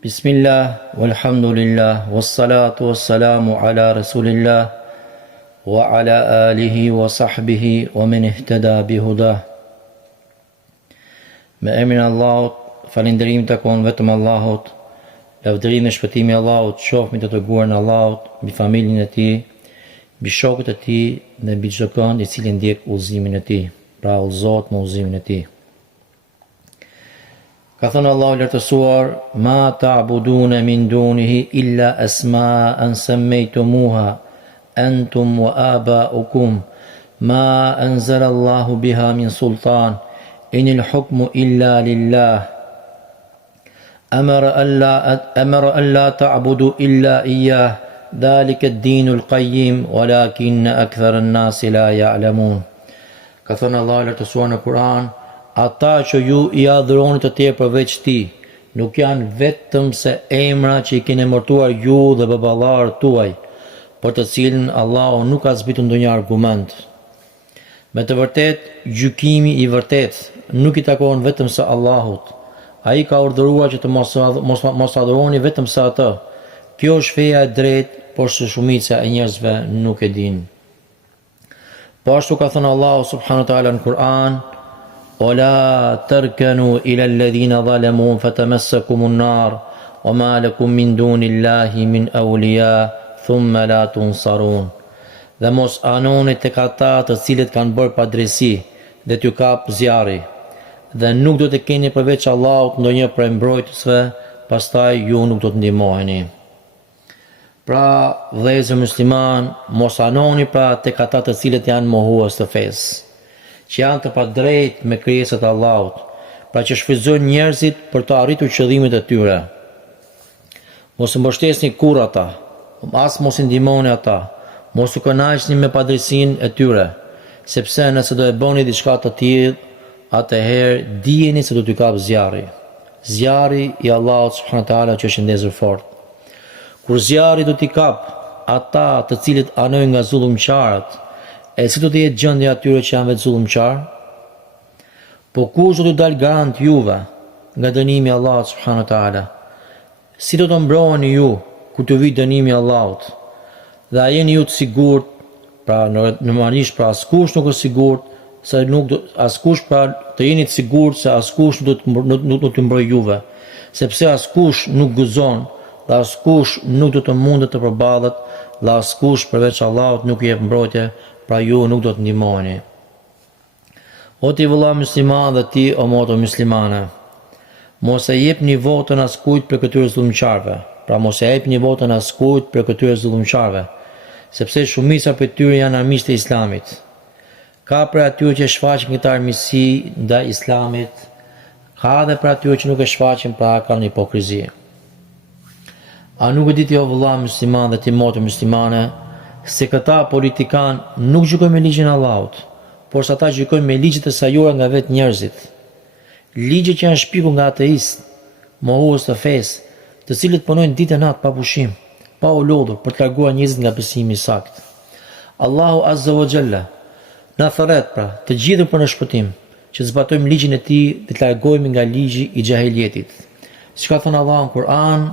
Bismillah, walhamdulillah, wassalatu wassalamu ala rasulillah, wa ala alihi wa sahbihi wa men ihtada bihudah. Me emrin Allahut, falënderim takon vetëm Allahut, lavdërim e shpëtimi Allahut, qofmi të dërguarin Allahut, mbi familjen e tij, mbi shokët e tij dhe mbi çdo kënd i cili ndjek udhëzimin e tij, pra udhëzohet me udhëzimin e tij. Ka thënë Allahu i lartësuar: ma ta'buduna min dunihi illa asma'an sammaytumuha antum wa aba'ukum ma anzala Allahu biha min sultan inil hukmu illa lillah amara an la ta'budu illa iyyah dhalika ad-dinul qayyim walakinna akthara an-nasi la ya'lamun. Ka thënë Allahu i lartësuar në Kur'an: ata që ju i adhuroni të tjerë përveç tij, nuk janë vetëm se emra që i keni emërtuar ju dhe baballarët tuaj, për të cilën Allahu nuk ka zbritur ndonjë argument. Me të vërtet, gjykimi i vërtet nuk i takon vetëm se Allahut. Ai ka urdhëruar që të mos adhuroni vetëm se atë. Kjo është feja e drejtë, por shumica e njerëzve nuk e din. Po ashtu ka thënë Allahu subhanahu wa taala në Kur'an: ولا تركنوا إلى الذين ظلموا فتمسكم النار وما لكم من دون الله من أولياء ثم لا تنصرون. Dhe mos anoni tek ata të cilët kanë bërë padrejsi dhe t'ju kap zjarri, dhe nuk do të keni përveç Allahut ndonjë prej mbrojtësve, pastaj ju nuk do të ndihmoheni. Pra, vëllezër musliman, mos anoni pra tek ata të cilët janë mohues të fesë, që janë të padrejt me krijesat e Allahut, pra që shfrytëzojnë njerëzit për të arritur qëllimet e tyre. Mos u mbështesni kurrë ata, as mos i ndihmoni ata, mos u kënaqni me padrejsinë e tyre, sepse nëse do e bëni diçka të tillë, atëherë dijeni se do t'ju kap zjarri. Zjarri i Allahut subhanahu wa taala që është ndezur fort. Kur zjarri do t'i kap ata të cilët anojnë nga zullumçarët, e si do të jetë gjendja atyre që janë vetë zullumçar? Po kush do t'ju dalë garant juve nga dënimi i Allahut subhanahu wa taala? Si do të mbroheni ju kur të vijë dënimi i Allahut? Dhe a jeni ju të sigurt? Pra normalisht pra askush nuk është sigurt se askush pra të jeni të sigurt se askush nuk do të mbrojë juve, sepse askush nuk gëzon dhe askush nuk do të mundet të përballet, dhe askush përveç Allahut nuk i jep mbrojtje, pra ju nuk do të ndihmoni. O ti vëlla musliman dhe ti o moto muslimane, mos e jepni votën askujt për këtyre zullumçarëve, pra mos e jepni votën askujt për këtyre zullumçarëve, sepse shumica prej tyre janë armiqtë e Islamit. Ka për atyre që shfaqin këtë armiqësi ndaj Islamit, ka edhe për atyre që nuk e shfaqin, pra kanë hipokrizi. A nuk e di ti o vëlla musliman dhe ti moto muslimane, se këta politikan nuk gjykojnë me ligjin e Allahut, por se ata gjykojnë me ligjet e sajuara nga vetë njerëzit. Ligje që janë shpikur nga ateist, mohues të fesë, të cilët punojnë ditë e natë pa pushim, pa u lodhur për të larguar njerëzit nga besimi i saktë. Allahu azza wa jalla na thret pra të gjithë për në shpëtim, që zbatojmë ligjin e tij dhe të largohemi nga ligji i xahiljetit. Si ka thënë Allahu në Kur'an: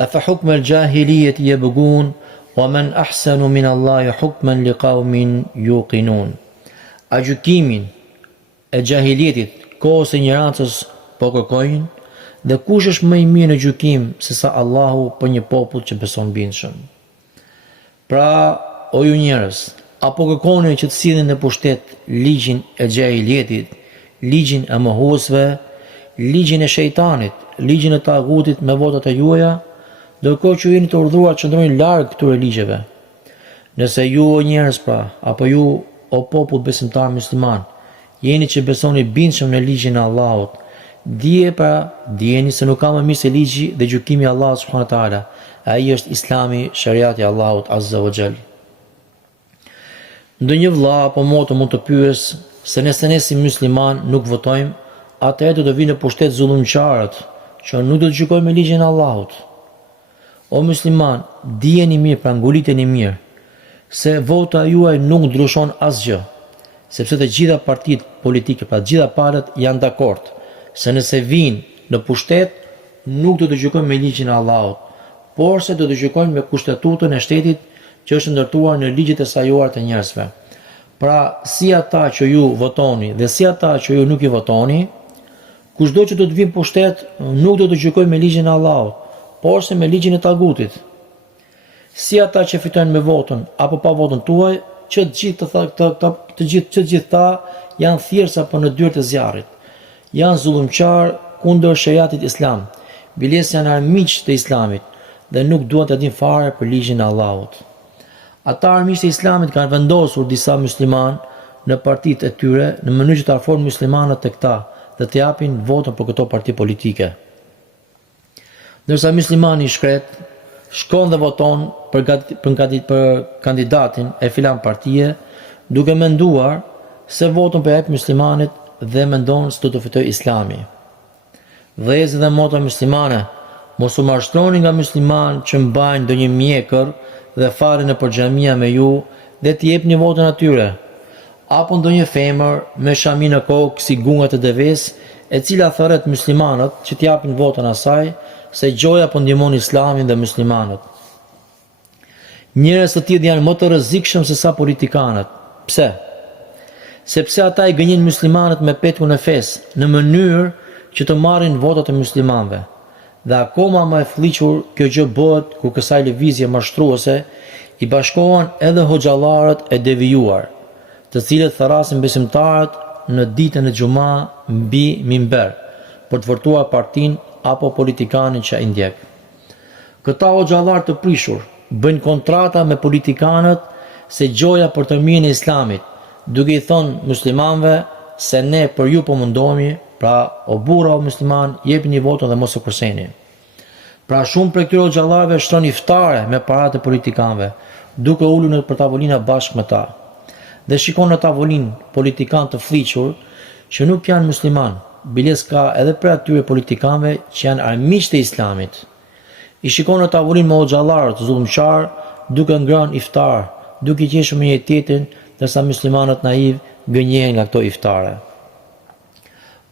afa hukma al-jahiliyyati yabghun wa man ahsanu min Allahi hukman liqaumin yuqinun. A gjykimin e xahiljetit, kohës e ignorancës po kërkojnë, dhe kush është më i mirë në gjykim se sa Allahu për një popull që beson bindshëm. Pra, o ju njerëz, apo kërkoni që të sillni në pushtet ligjin e xahiljetit, ligjin e mohuesve, ligjin e shejtanit, ligjin e tagutit me votat e juaja, ndërkohë që jeni të urdhëruar që ndroni larg këtyre ligjeve. Nëse ju o njerëz pra, apo ju o popull besimtar musliman, jeni që besoni bindshëm në ligjin e Allahut, dijeni se nuk ka më mirë se ligji dhe gjykimi i Allahut subhanahu wa taala. Ai është Islami, shariati i Allahut azza wa jall. Ndonjë vëlla apo moto mund të pyes se nëse ne si musliman nuk votojmë, atëherë do të vinë në pushtet zullumçarët që nuk do të gjykojnë me ligjin e Allahut. O musliman, dijeni mirë, pra nguliteni mirë, se vota juaj nuk ndryshon asgjë, sepse të gjitha partitë politike, pra të gjitha palët janë dakord, se nëse vinë në pushtet, nuk do të gjykojmë me ligjin e Allahut, por se do të gjykojmë me kushtetutën e shtetit që është ndërtuar në ligjet e sajuar të njerëzve. Pra, si ata që ju votoni dhe si ata që ju nuk i votoni, kushdo që do të vinë pushtet nuk do të gjykojë me ligjin e Allahut, por se me ligjin e tagutit. Si ata që fitojnë me votën apo pa votën tuaj, që të gjithë ta janë thjerësa për në dyert e zjarrit. Janë zullumqar kundër shariatit islam. Biles janë armiq të islamit dhe nuk duan të dinë fare për ligjin e Allahut. Ata armiq të islamit kanë vendosur disa musliman në partitë e tyre në mënyrë që të afrojnë muslimanët te këta dhe të japin votën për këto parti politike. Ndërsa muslimani i shkret shkon dhe voton për kandidatin e filan partie, duke menduar se votën për jep muslimanit dhe mendon se do të fitoj islami. Vëllezër dhe motra muslimane, mos u mashtroni nga musliman që mbajnë ndonjë mjekër dhe fare në xhamia me ju dhe t'i jepni votën atyre, apo ndonjë femër me shami në kokë si gunga të deves, e cila thërret muslimanët që t'i japin votën asaj, se gjoja po ndihmon islamin dhe muslimanët. Njerëz të tillë janë më të rrezikshëm se sa politikanët. Pse? Sepse ata i gënjejnë muslimanët me petkun e fesë në mënyrë që të marrin votat e muslimanëve. Dhe akoma më e fllihur kjo gjë bëhet kur kësaj lëvizje mashtruese i bashkohen edhe hoxhallarët e devijuar, të cilët tharasin besimtarët në ditën e xuma mbi mimber për të vërtuar partinë apo politikanin që i ndjek. Këta hoxhallar të prishur bëjnë kontrata me politikanët se gjoja për të mirën e islamit, duke i thonë muslimanëve se ne për ju po mundohemi, pra o burra o musliman, jepni votën dhe mos e kurseni. Pra shumë prej këtyre hoxhallarëve shtrojnë iftare me paratë e politikanëve, duke ulur për tavolina bashkë me ta. Dhe shikon në tavolinë politikanë të fliqur që nuk janë musliman, biles ka edhe për atyre politikanëve që janë armiq të islamit. I shikon në tavolinë me hoxhallarët zullumqar, duke ngrënë iftar, duke qeshur me një tjetrin, ndërsa muslimanët naiv gënjehen nga këto iftare.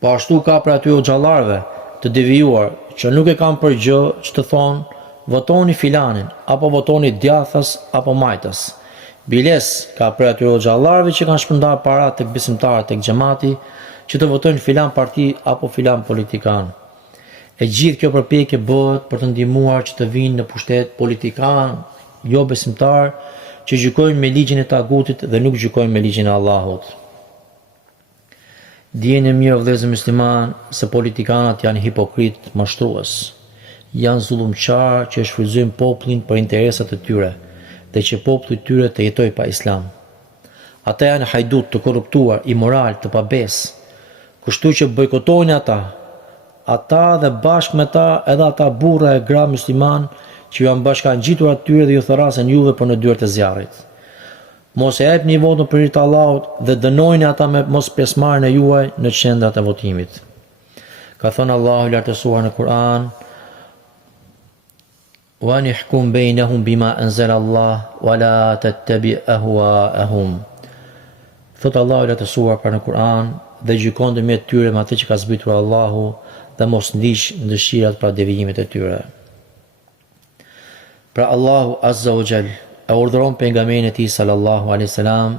Po ashtu ka për atyre hoxhallarëve të devijuar që nuk e kanë për gjë që të thonë votoni filanin, apo votoni djathtas apo majtas. Biles ka për atyre hoxhallarëve që kanë shpërndar para tek besimtarët tek xhamati që të votojnë filan parti apo filan politikan. E gjithë kjo përpjekje bëhet për të ndihmuar që të vinë në pushtet politikan, jo besimtar, që gjykojnë me ligjin e tagutit dhe nuk gjykojnë me ligjin e Allahut. Dijeni mirë vëllezër musliman se politikanët janë hipokrit mashtrues. Janë zullumqar që shfrytëzojnë popullin për interesat e tyre dhe që populli i tyre të jetojë pa islam. Ata janë hajdut të korruptuar, imoral, të pabesë. Kështu që bojkotojnë ata dhe bashkë me ta edhe ata burra e gra musliman që janë bashkangjitur atyre dhe ju tharasin juve për në dyert e zjarrit. Mos e jepni votën për hir të Allahut dhe dënojni ata me mos pjesëmarrjen e juaj në qendrat e votimit. Ka thënë Allahu i lartësuar në Kur'an: "Wa nihkum bainahum bima anzala Allah wa la tattabi ahwa'ahum." Thot Allahu i lartësuar për në Kur'an, dhe gjykon ndërmjet tyre me atë që ka zbritur Allahu dhe mos ndiq në dëshirat pra devijimet e tyre. Pra Allahu Azza wa Jall e urdhëron pejgamberin e tij sallallahu alaihi wasallam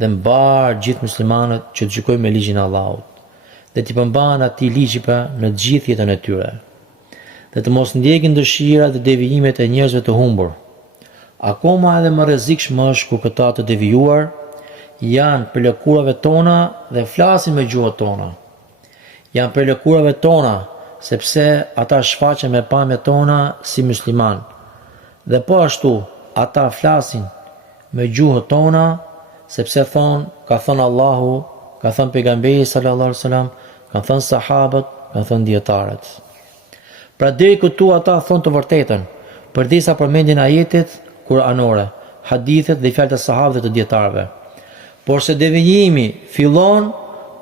dhe mbar gjithë muslimanët që të gjykojnë me ligjin e Allahut dhe t'i përmbahen atij ligji në të gjithë jetën e tyre dhe të mos ndjekin dëshirat dhe devijimet e njerëzve të humbur. Akoma edhe më rrezikshëm është kur këta të devijuar janë për lëkurave tona dhe flasin me gjuhët tona. Janë për lëkurave tona sepse ata shfaqen me pamjet tona si musliman. Dhe po ashtu ata flasin me gjuhët tona sepse thonë, ka thënë Allahu, ka thënë pejgamberi sallallahu alaihi wasallam, ka thënë sahabët, ka thënë dietarët. Pra deri këtu ata thonë të vërtetën, përdisa përmendin ajetet kuranore, hadithet dhe fjalët e sahabëve dhe të dietarëve. Por se devijimi fillon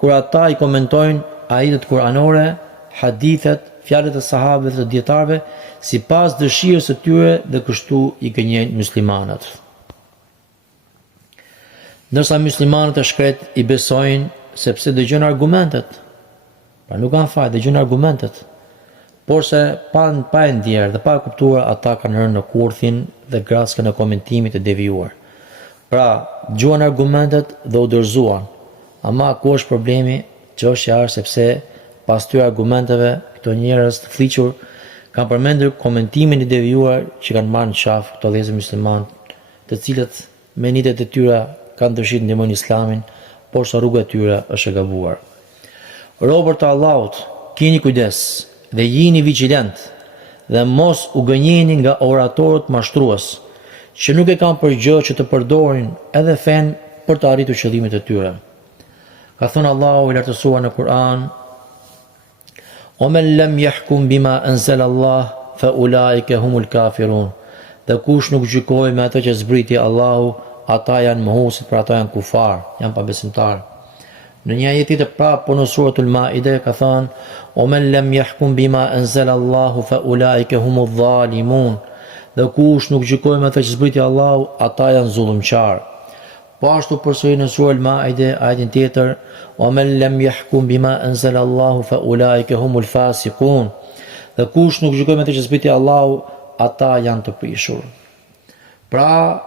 kur ata i komentojnë ajetet kuranore, hadithet, fjalët e sahabëve dhe të dietarëve sipas dëshirës së tyre dhe kështu i gënjejnë muslimanët. Ndërsa muslimanët e shkret i besojnë sepse dëgjojnë argumentet. Pra nuk kanë faj, dëgjojnë argumentet. por se pa e ndjerë dhe pa e kuptuar, ata kanë rënë në kurthin dhe graskën e komentimit të devijuar. Pra, gjuan argumentet dhe u dorëzuan. Ama ku është problemi? Çështja është sepse pas këtyre argumenteve, këto njerëz të fliqur kanë përmendur komentimin e devijuar që kanë marrë në qafë këto vëllezër muslimanë, të cilët me nitet e tyre kanë dëshirë të ndihmojnë Islamin, por sa rruga e tyre është e gabuar. Robërt të Allahut, keni kujdes dhe jini vigjilent dhe mos u gënjeni nga oratorët mashtrues, që nuk e kanë për gjë që të përdorin edhe fen për të arritur qëllimet e tyre. Ka thënë Allahu i lartësuar në Kur'an: "Omen lem yahkum bima anzala Allah fa ulaika humul kafirun." Dhe kush nuk gjykojë me atë që zbriti Allahu, ata janë mohuesit, pra ata janë kufar, janë pabesimtar. Në një ajet tjetër prapë në suratul Maide ka thënë: "Omen lem yahkum bima anzala Allah fa ulaika humudh zalimun." Dhe kush nuk gjykojë me atë që zbriti Allahu, ata janë zullumqar. Po ashtu përsëri në suratul Maide ajetin tjetër: "Omen lem yahkum bima anzala Allah fa ulaika humul fasiqun." Dhe kush nuk gjykojë me atë që zbriti Allahu, ata janë të prishur. Pra,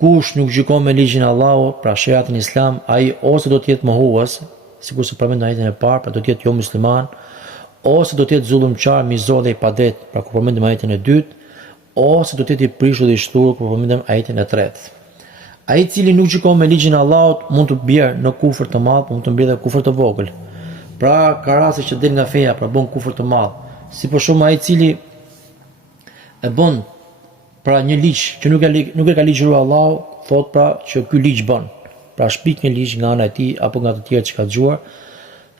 kush nuk gjykon me ligjin e Allahut, pra shariatin islam, ai ose do të jetë mohues, sikur se përmend në ajetin e parë, pra do të jetë jo musliman, ose do të jetë zullumqar, mizor dhe i padet, pra kur përmendim ajetin e dytë, ose do të jetë i prishur dhe i shturur, kur përmendim ajetin e tretë. Ai i cili nuk gjykon me ligjin e Allahut mund të bjerë në kufër të madh, mund të mbledhë dhe kufër të vogël. Pra ka raste që del nga feja, pra bën kufër të madh. Si për shembull ai i cili e bën pra një ligj që nuk e ka ligjëruar Allahu, thot pra që ky ligj bën. Pra shpik një ligj nga ana e tij apo nga të tjerë që ka dëgjuar,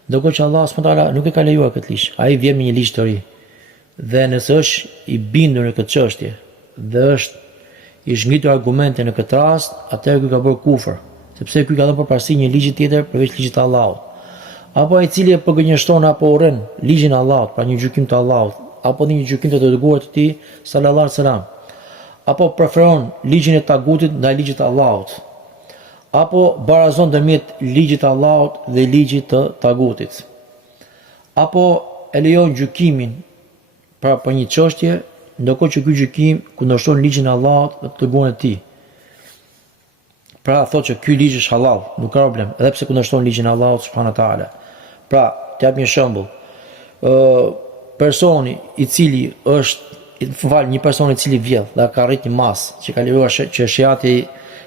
ndërkohë që Allahu subhanallahu nuk e ka lejuar këtë ligj. Ai vjen me një ligj të ri. Dhe nëse është i bindur në këtë çështje dhe është i ngritur argumente në këtë rast, atëherë ky ka bërë kufër, sepse ky ka dhënë përparësi një ligji tjetër përveç ligjit të Allahut. Apo ai i cili e përgënjeshton apo urren ligjin e Allahut, pra një gjykim të Allahut, apo një gjykim të dërguarit të tij sallallahu alaihi wasallam, apo preferon ligjin e tagutit ndaj ligjit të Allahut, apo barazon ndërmjet ligjit të Allahut dhe ligjit të tagutit, apo e lejon gjykimin pra për një çështje, ndërkohë që ky gjykim kundërshton ligjin e Allahut dhe të dërguarit të tij. Pra thotë që ky ligj është halal, nuk ka problem, edhe pse kundërshton ligjin e Allahut subhanahu wa taala. Pra, të jap një shembull. Personi i cili një person i cili vjedh dhe ka arrit një mas që ka lejuar që shariati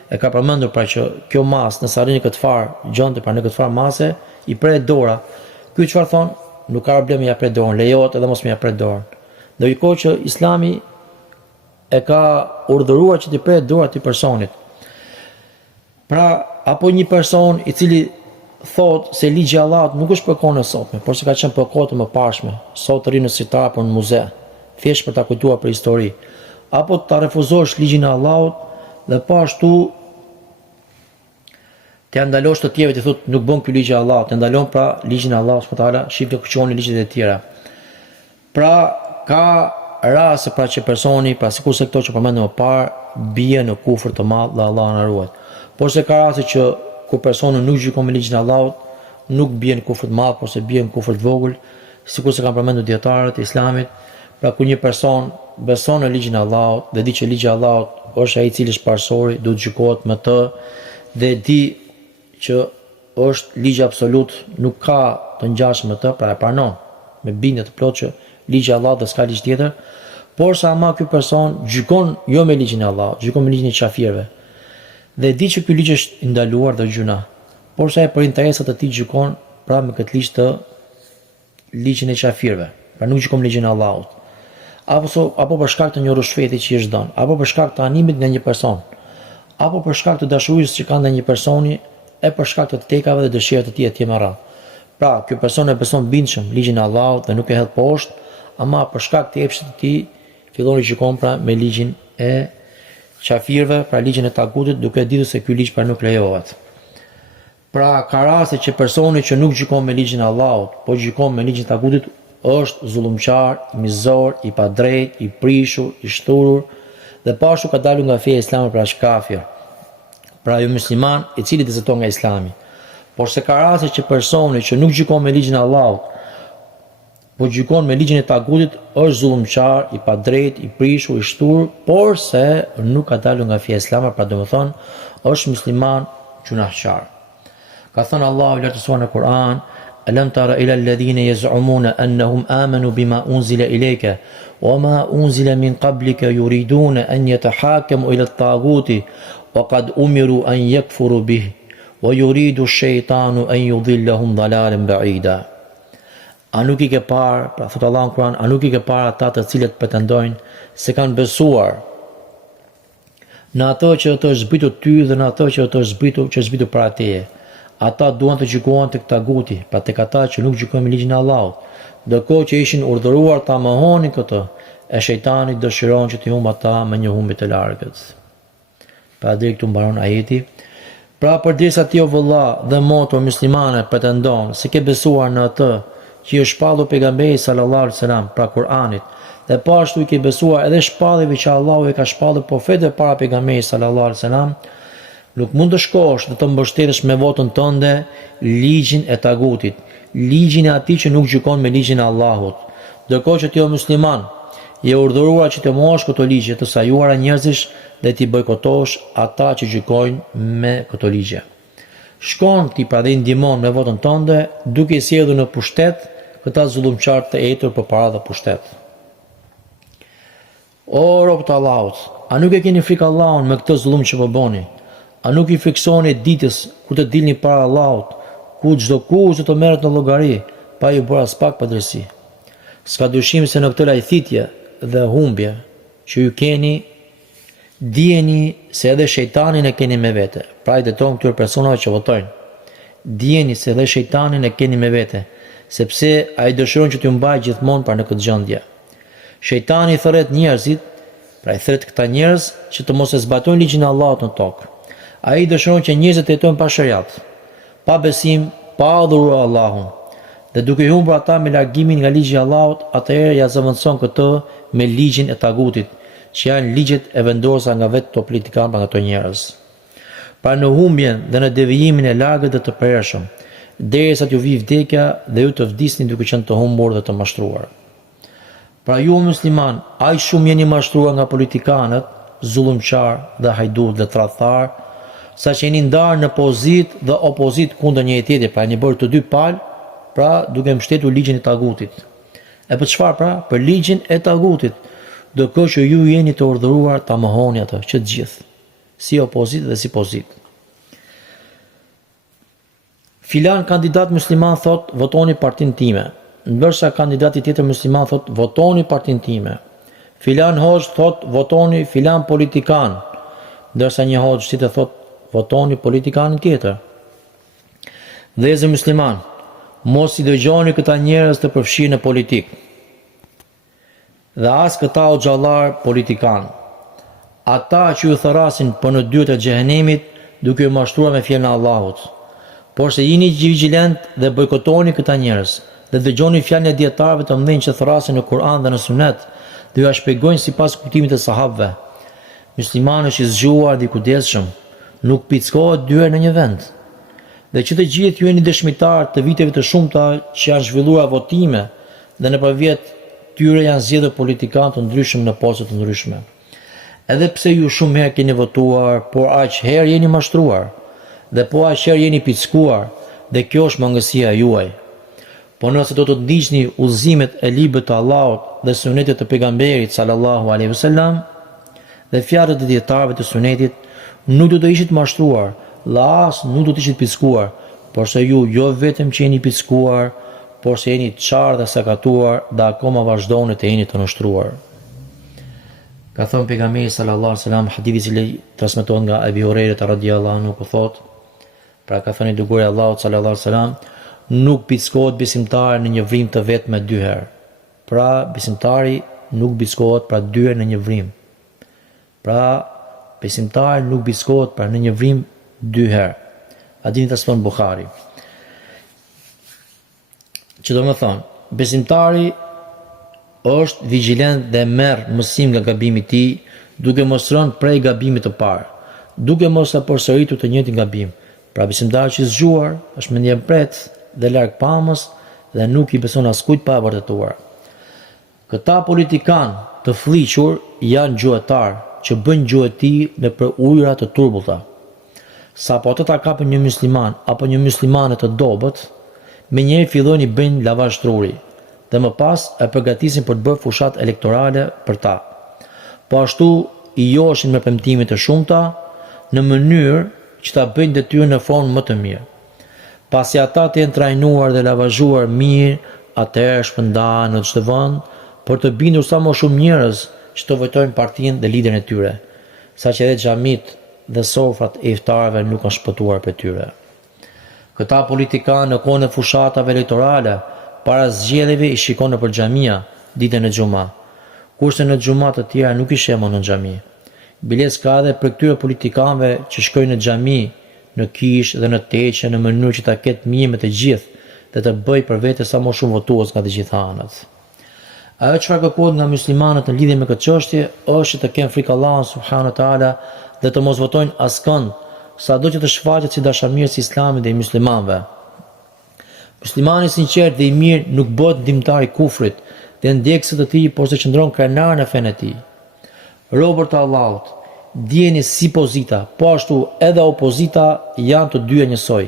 e ka përmendur, pra që kjo mas nëse arrin këtë farë gjonte, pra në këtë farë mase i pret dora. Ky çfarë thon? Nuk ka problem ja pret dorën, lejohet edhe mos më ja pret dorën. Ndërkohë që Islami e ka urdhëruar që të pret dora të personit. Pra, apo një person i cili thot se ligji i Allahut nuk është për kohën e sotme, por se ka qenë për kohë të mëparshme, sot rri në sitar apo në muze, thjesht për ta kujtuar për histori, apo ta refuzosh ligjin e Allahut dhe po ashtu të ndalosh të tjerët, të thotë nuk bën ky ligj i Allahut, të ndalon pra ligjin e Allahut subhanahu wa taala, shif të kuqoni ligjet e tjera. Pra ka raste pra që personi, pra sikur se këto që përmendëm më parë, bie në kufër të madh dhe Allah na ruaj. Por se ka raste që kur personi nuk gjykon me ligjin e Allahut, nuk bie në kufër të madh, por se bie në kufër të vogël, sikur se kanë përmendur dietarët e Islamit. Pra kur një person beson në ligjin e Allahut dhe di që ligji i Allahut është ai i cili është parsori, duhet gjykohet me të, dhe di që është ligj absolut, nuk ka të ngjashëm me të, pra e pranon me bindje të plotë që ligji i Allahut dhe s'ka ligj tjetër, por sa ama ky person gjykon jo me ligjin e Allahut, gjykon me ligjin e qafirëve. Dhe di që ky ligj është i ndaluar dhe gjuna, por sa e për interesat e tij gjykon pra me këtë ligj të ligjin e qafirëve, pra nuk gjykon me ligjin e Allahut. Apo për shkak të një rrushfeti që i është dhënë, apo për shkak të animit nga një person, apo për shkak të dashurisë që ka ndaj një personi, e për shkak të tekave dhe dëshirave të tij etj me radhë. Pra, ky person e beson bindshëm ligjin e Allahut dhe nuk e hedh poshtë, ama për shkak të epshit të tij fillon të gjykon pra me ligjin e qafirëve, pra ligjin e tagutit, duke ditur se ky ligj pra nuk lejohet. Pra, ka raste që personi që nuk gjykon me ligjin e Allahut, po gjykon me ligjin e tagutit, është zullumqar, i mizor, i padrejt, i prishur, i shturur, dhe pashtu ka dalur nga feja islame pra është kafir. Pra jo musliman i cili dezeton nga Islami. Por se ka raste që personi që nuk gjykon me ligjin e Allahut, po gjykon me ligjin e tagutit është zullumçar, i padrejt, i prishur, i shtur, por se nuk ka dalur nga feja islame, pra domethënë është musliman gjunahçar. Ka thënë Allahu i lartësuar në Kur'an: "Alam tara ila alladhina yaz'umuna annahum amanu bima unzila ilayka wama unzila min qablika yuriduna an yatahakamu ila at-taguti wa qad umiru an yakfuru bihi wa yuridu ash-shaytanu an yudhillahum dhalalan ba'ida." A nuk i ke parë, pra thotë Allahu në Kur'an, a nuk i ke parë ata të cilët pretendojnë se kanë besuar në ato që të është zbritur ty dhe në ato që të është zbritur para teje. Ata duan të gjykohen tek taguti, pra tek ata që nuk gjykojnë me ligjin e Allahut, ndërkohë që ishin urdhëruar ta mohonin këtë, e shejtani dëshiron që t'i humb ata me një humbje të largët. Pra deri këtu mbaron ajeti. Pra përderisa ti o vëlla dhe motor muslimane pretendon se ke besuar në atë që i është shpallur pejgamberi sallallahu alaihi wasallam, pra Kur'anit, dhe po ashtu i ke besuar edhe shpalljeve që Allahu i ka shpallur profetëve para pejgamberit sallallahu alaihi wasallam, nuk mund të shkosh dhe të mbështetesh me votën tënde ligjin e tagutit, ligjin e atij që nuk gjykon me ligjin e Allahut. Ndërkohë që ti o musliman je urdhëruar që të mohosh këto ligje të sajuara njerëzish dhe ti bojkotosh ata që gjykojnë me këto ligje. Shkon ti pra dhe ndihmon me votën tënde duke i sjellur në pushtet këta zullumçar të etur përpara dhe pushtet. O robët të Allahut, a nuk e keni frikë Allahun me këtë zullum që po bëni? A nuk i friksoni ditës ku të dilni para Allahut, ku çdo kush do të merret në llogari, pa ju bërë as pak padrejti? S'ka dyshim se në këtë lajthitje dhe humbje që ju keni, dijeni se edhe shejtanin e keni me vete. Pra i deton këtyre personave që votojnë. Dijeni se edhe shejtanin e keni me vete, sepse ai dëshiron që t'ju mbajë gjithmonë pra në këtë gjendje. Shejtani thret njerëzit, pra i thret këta njerëz që të mos e zbatojnë ligjin e Allahut në tokë. Ai dëshiron që njerëzit të jetojnë pa shariat, pa besim, pa adhuruar Allahun. Dhe duke i humbur ata me largimin nga ligji i Allahut, atëherë ja zëvendëson këtë me ligjin e tagutit, që janë ligjet e vendosura nga vetë të politikanë nga ato njerëz. Pra në humbjen dhe në devijimin e largët dhe të prershëm, derisa t'ju vi vdekja dhe ju të vdisni duke qenë të humbur dhe të mashtruar. Pra ju musliman, aq shumë jeni mashtruar nga politikanët, zullumçar dhe hajdut dhe tradhtar, sa që jeni ndarë në pozit dhe opozit kundër njëri tjetrit, pra jeni bërë të dy palë, pra duke mbështetur ligjin e tagutit. E për çfarë pra? Për ligjin e tagutit, ndërkohë që ju jeni të urdhëruar ta mohoni atë, që të gjithë, si opozit dhe si pozit. Filan kandidat musliman thot votoni partinë time, ndërsa kandidati tjetër musliman thot votoni partinë time. Filan hoxh thot votoni filan politikan, ndërsa një hoxh tjetër thot votoni politikanin tjetër. Vëllezër musliman, mos i dëgjoni këta njerëz të përfshirë në politikë. Dhe as këta o xhallar politikan. Ata që ju thërasin për në dyert e xhehenemit duke ju mashtruar me fjalën e Allahut. Por se jini vigjilent dhe bojkotoni këta njerëz dhe dëgjoni fjalën e dietarëve të mëdhenj që thrasin në Kur'an dhe në Sunet dhe ju shpjegojnë sipas kuptimit të sahabëve. Muslimani është i zgjuar dhe i kujdesshëm, nuk pickohet dy herë në një vend. Dhe që të gjithë ju jeni dëshmitar të viteve të shumta që janë zhvilluar votime dhe nëpër vjet tyre janë zgjedhur politikanë të ndryshëm në poste të ndryshme. Edhe pse ju shumë herë keni votuar, por aq herë jeni mashtruar, dhe po aq herë jeni pickuar, dhe kjo është mangësia juaj. Po nëse do të ndiqni udhëzimet e librit të Allahut dhe sunetit të pejgamberit sallallahu alaihi wasallam dhe fjalët e dietarëve të sunetit, nuk do të ishit mashtruar, dhe as nuk do të ishit pickuar, por se ju jo vetëm që jeni pickuar, por se jeni të qarë dhe sakatuar dhe akoma vazhdoni të jeni të nështruar. Ka thënë pejgamberi sallallahu alaihi wasallam, hadithi që transmetohet nga Abi Huraira radhiyallahu anhu, ku thotë, pra ka thënë i dërguari i Allahut sallallahu alaihi wasallam, nuk pickohet besimtari në një vrim të vetë me dy herë. Pra besimtari nuk pickohet pra dy herë në një vrim. Pra besimtari nuk pickohet pra në një vrim dy herë. Hadithin transmeton Buhari. Që do më thonë, besimtari është vigjilent dhe merr mësim nga gabimi i tij, duke mos rënë prej gabimit të parë, duke mos e përsëritur të njëjtin gabim. Pra besimtari që i zgjuar është mendjempret dhe larg pamës dhe nuk i beson askujt pa e vërtetuar. Këta politikan të fliqur janë gjuetar që bëjnë gjueti në për ujra të turbullta. Sa po të ta kapën një musliman apo një muslimane të dobët, me njerë fillojnë i bëjnë lavazh truri dhe më pas e përgatisin për të bërë fushat elektorale për ta. Po ashtu i joshin me premtime të shumta në mënyrë që ta bëjnë detyrën në formë më të mirë. Pasi ata të jenë trajnuar dhe lavazhuar mirë, atëherë shpërndahen në çdo vend për të bindur sa më shumë njerëz që të votojnë partinë dhe liderin e tyre, saqë edhe xhamit dhe sofrat e iftarëve nuk kanë shpëtuar për tyre. Këta politikanë në kohën e fushatave elektorale, para zgjedhjeve i shikon nëpër xhamia ditën e xuma, kurse në xhumat të tjera nuk i shemon në xhami. Biles ka edhe për këtyre politikanëve që shkojnë në xhami, në kishë dhe në teqe në mënyrë që ta ketë mirë me të gjithë dhe të bëj për vete sa më shumë votues nga të gjitha anët. Ajo çfarë kërkohet nga muslimanët në lidhje me këtë çështje është të kenë frikë Allahut subhanahu wa taala dhe të mos votojnë askënd, sado që të shfaqet si dashamirës i Islamit dhe i muslimanëve. Muslimani i sinqert dhe i mirë nuk bëhet ndihmëtar i kufrit dhe ndjekës të tij, por se qëndron krenar në fenë e tij. Robërt e Allahut, dijeni si pozita, po ashtu edhe opozita janë të dyja njësoj,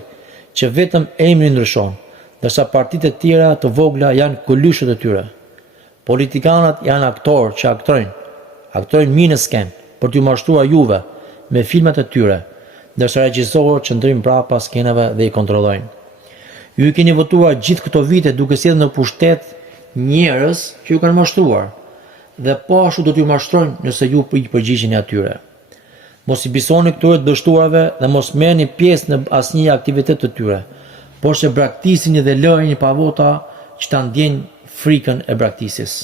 që vetëm emri ndryshon, ndërsa partitë e tjera të vogla janë kulyshet e tyre. Politikanët janë aktorë që aktrojnë mirë në skenë për t'ju mashtruar juve me filmat e tyre, ndërsa regjisorët qëndrojnë brapa skenave dhe i kontrollojnë. Ju i keni votuar gjithë këto vite duke sjellë në pushtet njerëz që ju kanë mashtruar, dhe po ashtu do t'ju mashtrojnë nëse ju i përgjigjeni atyre. Mos i bisoni këtyre të dështuarve dhe mos merrni pjesë në asnjë aktivitet të tyre, por se braktisini dhe lërini pa vota që ta ndjenjë frikën e braktisjes.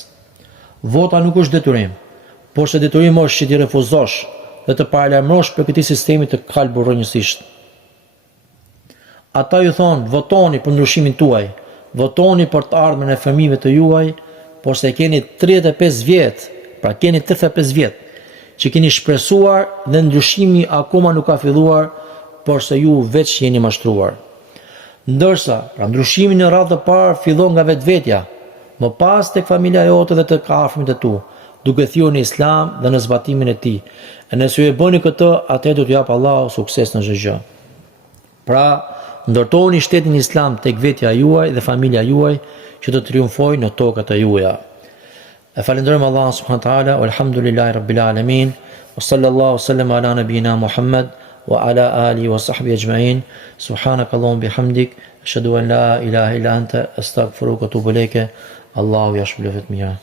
Vota nuk është detyrim, por se detyrim është që t'i refuzosh dhe të paralajmërosh për këtij sistemi të kalburrënjësisht. Ata ju thonë, votoni për ndryshimin tuaj, votoni për të ardhmen e fëmijëve të juaj, por se keni 35 vjet, pra keni 35 vjet, që keni shpresuar dhe ndryshimi akoma nuk ka filluar, por se ju veç jeni mashtruar. Ndërsa, pra ndryshimi në radhë të parë fillon nga vetvetja, më pas tek familja jote dhe tek afërmit e tu, duke thyer në Islam dhe në zbatimin e tij. E nëse ju e bëni këtë, atëherë do t'ju jap Allahu sukses në çdo gjë. Pra, ndërtoni shtetin Islam tek vetja juaj dhe familja juaj që të triumfojë në tokat e juaja. E falenderojmë Allahun subhanahu wa taala, walhamdulillahi rabbil alamin, wa sallallahu sallam ala nabina Muhammad wa ala alihi wa sahbihi ajma'in. Subhanakallahumma bihamdik, ashhadu an la ilaha illa anta, astaghfiruka wa atubu ilayk. Allahu yashfilufet mia.